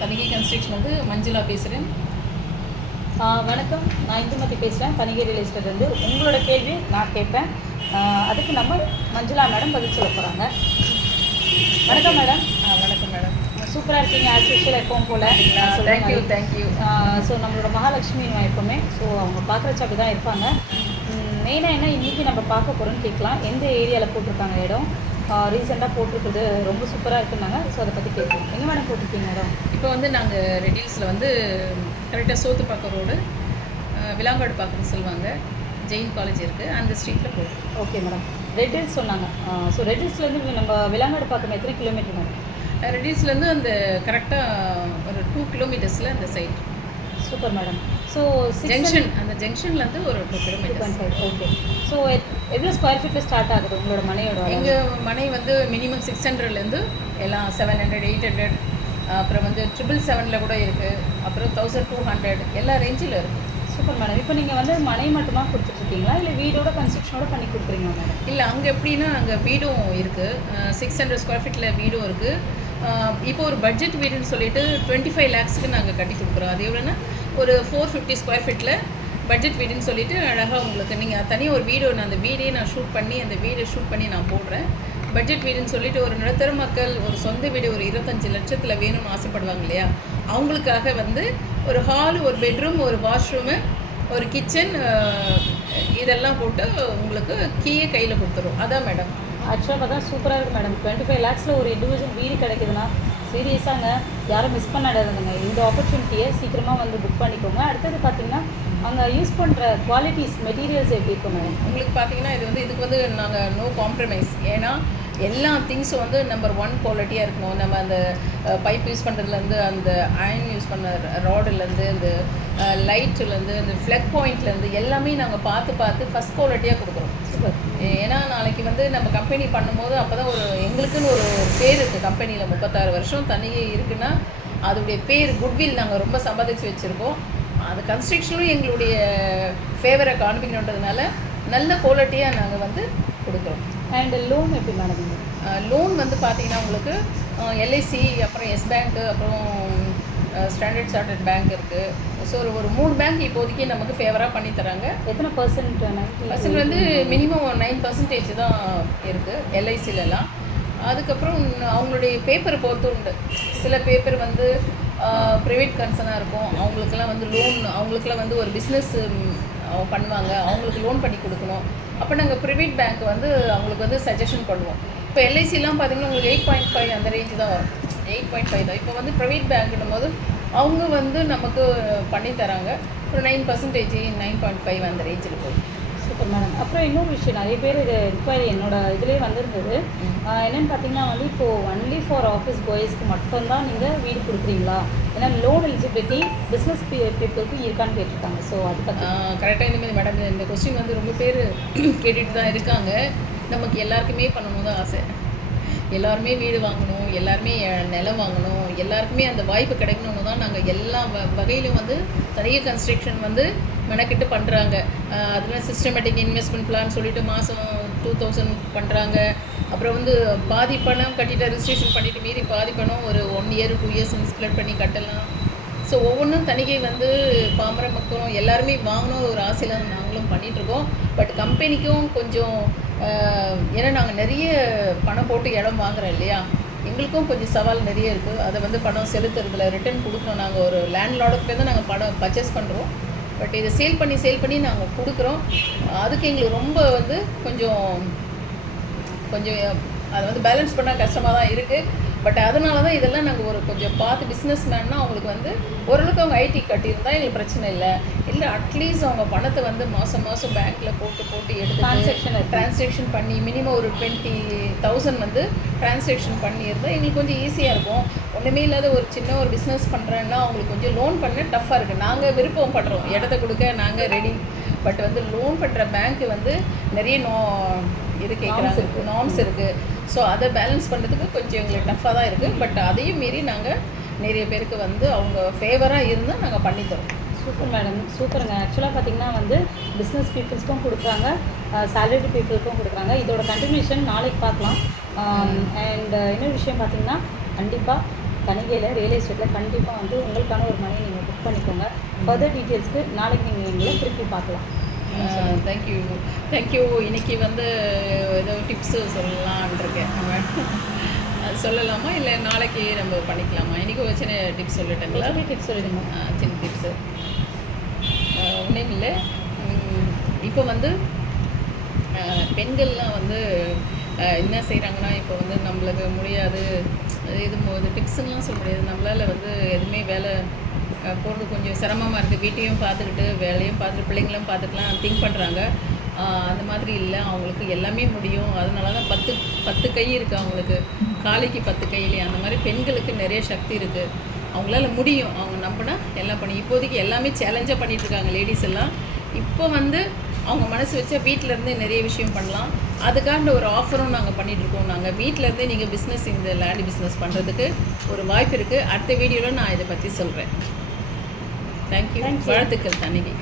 Thanigai construction வந்து மஞ்சுளா பேசுகிறேன். வணக்கம், நான் இந்துமதி பேசுகிறேன். தணிகை ரியல் எஸ்டேட்லேருந்து. உங்களோட கேள்வி நான் கேட்பேன், அதுக்கு நம்ம மஞ்சுளா மேடம் பதில் சொல்ல போகிறாங்க. வணக்கம் மேடம். வணக்கம் மேடம். சூப்பராக இருக்கீங்க, ஆஸ் யூஷுவல் எப்பவும் போல். தேங்க்யூ. ஸோ நம்மளோட மகாலட்சுமி எப்போவுமே ஸோ அவங்க பார்க்குறச்சு அப்படி தான் இருப்பாங்க. மெயினாக என்ன இன்றைக்கி நம்ம பார்க்க போகிறோன்னு கேட்கலாம். எந்த ஏரியாவில் போட்டிருக்காங்க இடம்? ரீசெண்டாக போட்டிருக்குது, ரொம்ப சூப்பராக இருக்குன்னாங்க. ஸோ அதை பற்றி கேட்குறோம். எங்கே மேடம் போட்டிருக்கீங்க இடம்? இப்போ வந்து நாங்கள் ரெடில்ஸில் வந்து கரெக்டாக சோத்துப்பாக்கம் ரோடு, விலாங்காடு பாக்கம்னு சொல்லுவாங்க, ஜெயின் காலேஜ் இருக்குது, அந்த ஸ்ட்ரீட்டில் போகிறோம். Okay madam. ரெட் ஹில்ஸ் சொன்னாங்க. ஸோ ரெட் ஹில்ஸ்லேருந்து நம்ம விலாங்காடு பாக்கம் எத்தனை கிலோமீட்டர் மேடம்? ரெடில்ஸ்லேருந்து அந்த கரெக்டாக ஒரு 2 கிலோமீட்டர்ஸில் அந்த site. Super madam. So junction, அந்த ஜங்ஷன்லேருந்து ஒரு 2 கிலோமீட்டர். ஓகே. ஸோ எவ்வளோ ஸ்கொயர் ஃபீட்டில் ஸ்டார்ட் ஆகுது உங்களோட மனையோட? எங்கள் மனை வந்து மினிமம் 600லேருந்து எல்லாம் 700, 800, அப்புறம் வந்து 777 கூட இருக்குது, அப்புறம் 1200 எல்லா ரேஞ்சில் இருக்குது. Super madam. இப்போ நீங்கள் வந்து மனை மட்டுமா கொடுத்துட்ருக்கீங்களா, இல்லை வீடோட கன்ஸ்ட்ரக்ஷனோட பண்ணி கொடுக்குறீங்களா மேடம்? இல்லை, அங்கே எப்படின்னா அங்கே வீடும் இருக்குது, 600 ஸ்கொயர் ஃபீட்டில் வீடும் இருக்குது. இப்போ ஒரு பட்ஜெட் வீடுன்னு சொல்லிட்டு 25 lakhsக்கு நாங்கள் கட்டி கொடுக்குறோம். அது எவ்வளோன்னா ஒரு 450 ஸ்கொயர் ஃபீட்டில் பட்ஜெட் வீடுன்னு சொல்லிட்டு அழகாக உங்களுக்கு நீங்கள் தனியாக ஒரு வீடியோ, நான் அந்த வீடியோ நான் ஷூட் பண்ணி நான் போடுறேன். பட்ஜெட் வீடுன்னு சொல்லிட்டு ஒரு நடுத்தர மக்கள் ஒரு சொந்த வீடு ஒரு 25 லட்சத்தில் வேணும்னு ஆசைப்படுவாங்க இல்லையா, அவங்களுக்காக வந்து ஒரு ஹால், ஒரு பெட்ரூம், ஒரு வாஷ்ரூமு, ஒரு கிச்சன், இதெல்லாம் போட்டு உங்களுக்கு கீயே கையில் கொடுத்துரும். அதான் மேடம். ஆக்சுவலாக பார்த்தா சூப்பராக இருக்குது மேடம். 25 lakhஸில் ஒரு இண்டிவிஜுவல் வீடு கிடைக்குதுன்னா சீரியஸாங்க யாரும் மிஸ் பண்ணாதுங்க. இந்த ஆப்பர்ச்சுனிட்டியை சீக்கிரமாக வந்து புக் பண்ணிக்கோங்க. அடுத்தது பார்த்தீங்கன்னா அங்கே யூஸ் பண்ணுற குவாலிட்டிஸ், மெட்டீரியல்ஸ் எப்படி இருக்கும் மேடம்? உங்களுக்கு பார்த்தீங்கன்னா இதுக்கு வந்து நாங்கள் நோ காம்ப்ரமைஸ். ஏன்னா எல்லா திங்ஸும் வந்து நம்பர் 1 குவாலிட்டியாக இருக்கணும். நம்ம அந்த பைப் யூஸ் பண்ணுறதுலேருந்து, அந்த அயன் யூஸ் பண்ண ராடுலேருந்து, அந்த லைட்டுலேருந்து, அந்த ஃப்ளக் பாயிண்ட்லேருந்து எல்லாமே நாங்கள் பார்த்து ஃபஸ்ட் குவாலிட்டியாக கொடுக்குறோம். ஏன்னா நாளைக்கு வந்து நம்ம கம்பெனி பண்ணும்போது அப்போ தான் எங்களுக்குன்னு ஒரு பேர் இருக்குது. கம்பெனியில் 36 வருஷம் தனியே இருக்குன்னா அதோடைய பேர், குட்வில் நாங்கள் ரொம்ப சம்பாதிச்சு வச்சுருக்கோம். அது கன்ஸ்ட்ரக்ஷனும் எங்களுடைய ஃபேவரை காண்பிக்கணுன்றதுனால நல்ல குவாலிட்டியாக நாங்கள் வந்து கொடுக்குறோம். அண்ட் லோன் எப்படி மேடம்? லோன் வந்து பார்த்தீங்கன்னா உங்களுக்கு எல்ஐசி, அப்புறம் எஸ் பேங்க்கு, அப்புறம் ஸ்டாண்டர்ட் சார்ட்டர்ட் பேங்க் இருக்குது. ஸோ ஒரு 3 பேங்க் இப்போதைக்கு நமக்கு ஃபேவராக பண்ணி தராங்க. எத்தனை பர்சன்ட் வந்து மினிமம் 9% தான் இருக்குது எல்ஐசிலலாம். அதுக்கப்புறம் அவங்களுடைய பேப்பரை பொறுத்து உண்டு. சில பேப்பர் வந்து ப்ரைவேட் கன்சர்னாக இருக்கும், அவங்களுக்கெல்லாம் வந்து லோன், அவங்களுக்கெல்லாம் வந்து ஒரு பிஸ்னஸ் பண்ணுவாங்க, அவங்களுக்கு லோன் பண்ணி கொடுக்கணும். அப்போ நாங்கள் ப்ரைவேட் பேங்க் வந்து அவங்களுக்கு வந்து சஜஷன் பண்ணுவோம். இப்போ எல்ஐசிலாம் பார்த்தீங்கன்னா உங்களுக்கு 8.5 அந்த ரேஞ்சு தான் வரும். 8.5 தான். இப்போ வந்து ப்ரைவேட் பேங்க்னும் போது அவங்க வந்து நமக்கு பண்ணி தராங்க. ஒரு 9%, 9.5 அந்த ரேஞ்சில் போகும். Super madam. அப்புறம் இன்னொரு விஷயம், நிறைய பேர் இது என்கொயரி என்னோட இதுலேயே வந்திருந்தது. என்னென்னு பார்த்தீங்கன்னா வந்து இப்போது ஒன்லி ஃபார் ஆஃபீஸ் பாய்ஸ்க்கு மட்டும்தான் நீங்கள் வீடு கொடுக்குறீங்களா? ஏன்னா லோன் எலிஜிபிலிட்டி பிஸ்னஸ் பீப்புளுக்கு இருக்கான்னு கேட்டிருக்காங்க. ஸோ அது பற்றி கரெக்டாக இந்த மாதிரி மேடம், இந்த கொஸ்டின் வந்து ரொம்ப பேர் கேட்டுட்டு தான் இருக்காங்க. நமக்கு எல்லாருக்குமே பண்ணணும் தான் ஆசை. எல்லாருமே வீடு வாங்கணும், எல்லாருமே நிலம் வாங்கணும், எல்லாருக்குமே அந்த வாய்ப்பு கிடைக்கணும்னு தான் நாங்கள் எல்லா வகையிலும் வந்து தனியாக கன்ஸ்ட்ரக்ஷன் வந்து மெனக்கிட்டு பண்ணுறாங்க. அதில் சிஸ்டமேட்டிக் இன்வெஸ்ட்மெண்ட் பிளான் சொல்லிட்டு மாதம் 2000 பண்ணுறாங்க. அப்புறம் வந்து பாதி பணம் கட்டிட்டு ரிஜிஸ்ட்ரேஷன் பண்ணிவிட்டு மீறி பாதி பணம் ஒரு 1 year 2 years ஸ்ப்ளிட் பண்ணி கட்டலாம். ஸோ ஒவ்வொன்றும் தணிகை வந்து பாமர மக்களும் எல்லாருமே வாங்கணும் ஒரு ஆசையில் நாங்களும் பண்ணிகிட்ருக்கோம். பட் கம்பெனிக்கும் கொஞ்சம் ஏன்னா நாங்கள் நிறைய பணம் போட்டு இடம் வாங்குகிறோம் இல்லையா, எங்களுக்கும் கொஞ்சம் சவால் நிறைய இருக்குது. அதை வந்து பணம் செலுத்துறதுல ரிட்டர்ன் கொடுக்குறோம். நாங்கள் ஒரு லேண்ட்லார்டுக்குலேருந்து நாங்கள் பணம் பர்ச்சேஸ் பண்ணுறோம். பட் இதை சேல் பண்ணி நாங்கள் கொடுக்குறோம். அதுக்கு எங்களுக்கு ரொம்ப வந்து கொஞ்சம் அதை வந்து பேலன்ஸ் பண்ணால் கஷ்டமாக தான் இருக்குது. பட் அதனால தான் இதெல்லாம் நாங்கள் ஒரு கொஞ்சம் பார்த்து பிஸ்னஸ் மேன்னா அவங்களுக்கு வந்து ஓரளவுக்கு அவங்க ஐடி கட்டியிருந்தால் எங்களுக்கு பிரச்சனை இல்லை அட்லீஸ்ட் அவங்க பணத்தை வந்து மாதம் பேங்க்கில் போட்டு எடுத்து ட்ரான்சாக்ஷன் பண்ணி மினிமம் ஒரு 20,000 வந்து ட்ரான்சாக்ஷன் பண்ணியிருந்தால் எங்களுக்கு கொஞ்சம் ஈஸியாக இருக்கும். ஒன்றுமே இல்லாத ஒரு சின்ன ஒரு பிஸ்னஸ் பண்ணுறேன்னா அவங்களுக்கு கொஞ்சம் லோன் பண்ண டஃப்பாக இருக்குது. நாங்கள் விருப்பம் பண்ணுறோம், இடத்த கொடுக்க நாங்கள் ரெடி. பட் வந்து லோன் பண்ணுற பேங்க்கு வந்து நிறைய இது கேட்குறாங்க, நார்ம்ஸ் இருக்குது. ஸோ அதை பேலன்ஸ் பண்ணுறதுக்கு கொஞ்சம் எங்களுக்கு டஃப்பாக தான் இருக்குது. பட் அதையும் மீறி நாங்கள் நிறைய பேருக்கு வந்து அவங்க ஃபேவராக இருந்தால் நாங்கள் பண்ணித்தரோம். சூப்பர் மேடம், சூப்பருங்க. ஆக்சுவலாக பார்த்திங்கன்னா வந்து பிஸ்னஸ் பீப்புள்ஸ்க்கும் கொடுக்குறாங்க, சேலரி பீப்புளுக்கும் கொடுக்குறாங்க. இதோட கண்டினியூஷன் நாளைக்கு பார்க்கலாம். அண்ட் இன்னொரு விஷயம் பார்த்திங்கன்னா கண்டிப்பாக தனிகையில் ரியல் எஸ்டேட்டில் கண்டிப்பாக வந்து உங்களுக்கான ஒரு மணியை நீங்கள் புக் பண்ணிக்கோங்க. ஃபர்தர் டீட்டெயில்ஸ்க்கு நாளைக்கு நீங்கள் எங்களை திருப்பி பார்க்கலாம். தேங்க்யூ. இன்னைக்கு வந்து ஏதோ டிப்ஸு சொல்லலான் இருக்கேன். அது சொல்லலாமா இல்லை நாளைக்கு நம்ம பண்ணிக்கலாமா? இன்றைக்கி ஒரு சின்ன டிப்ஸ் சொல்லட்டுங்களா? டிப்ஸ் சொல்லிடுங்க. சின்ன டிப்ஸு ஒன்றும் இல்லை. இப்போ வந்து பெண்கள்லாம் வந்து என்ன செய்கிறாங்கன்னா, இப்போ வந்து நம்மளுக்கு முடியாது இது டிப்ஸுன்னெலாம் சொல்ல முடியாது. நம்மளால் வந்து எதுவுமே வேலை போகிறது கொஞ்சம் சிரமமாக இருக்குது. வீட்டையும் பார்த்துக்கிட்டு வேலையும் பார்த்துட்டு பிள்ளைங்களும் பார்த்துக்கலாம் திங்க் பண்ணுறாங்க. அந்த மாதிரி இல்லை, அவங்களுக்கு எல்லாமே முடியும். அதனால தான் 10 கை இருக்குது அவங்களுக்கு, காலைக்கு 10 கை இல்லையா? அந்த மாதிரி பெண்களுக்கு நிறைய சக்தி இருக்குது. அவங்களால முடியும், அவங்க நம்பினா எல்லாம் பண்ணி. இப்போதைக்கு எல்லாமே சேலஞ்சாக பண்ணிகிட்ருக்காங்க லேடிஸ் எல்லாம். இப்போ வந்து அவங்க மனசு வச்சா வீட்டிலேருந்தே நிறைய விஷயம் பண்ணலாம். அதுக்காக ஒரு ஆஃபரும் நாங்கள் பண்ணிகிட்ருக்கோம். நாங்கள் வீட்டிலேருந்தே நீங்கள் பிஸ்னஸ், இந்த லேண்ட் பிஸ்னஸ் பண்ணுறதுக்கு ஒரு வாய்ப்பு இருக்குது. அடுத்த வீடியோவில் நான் இதை பற்றி சொல்கிறேன். தேங்க்யூ. வாழ்த்துக்கள் தனிகை.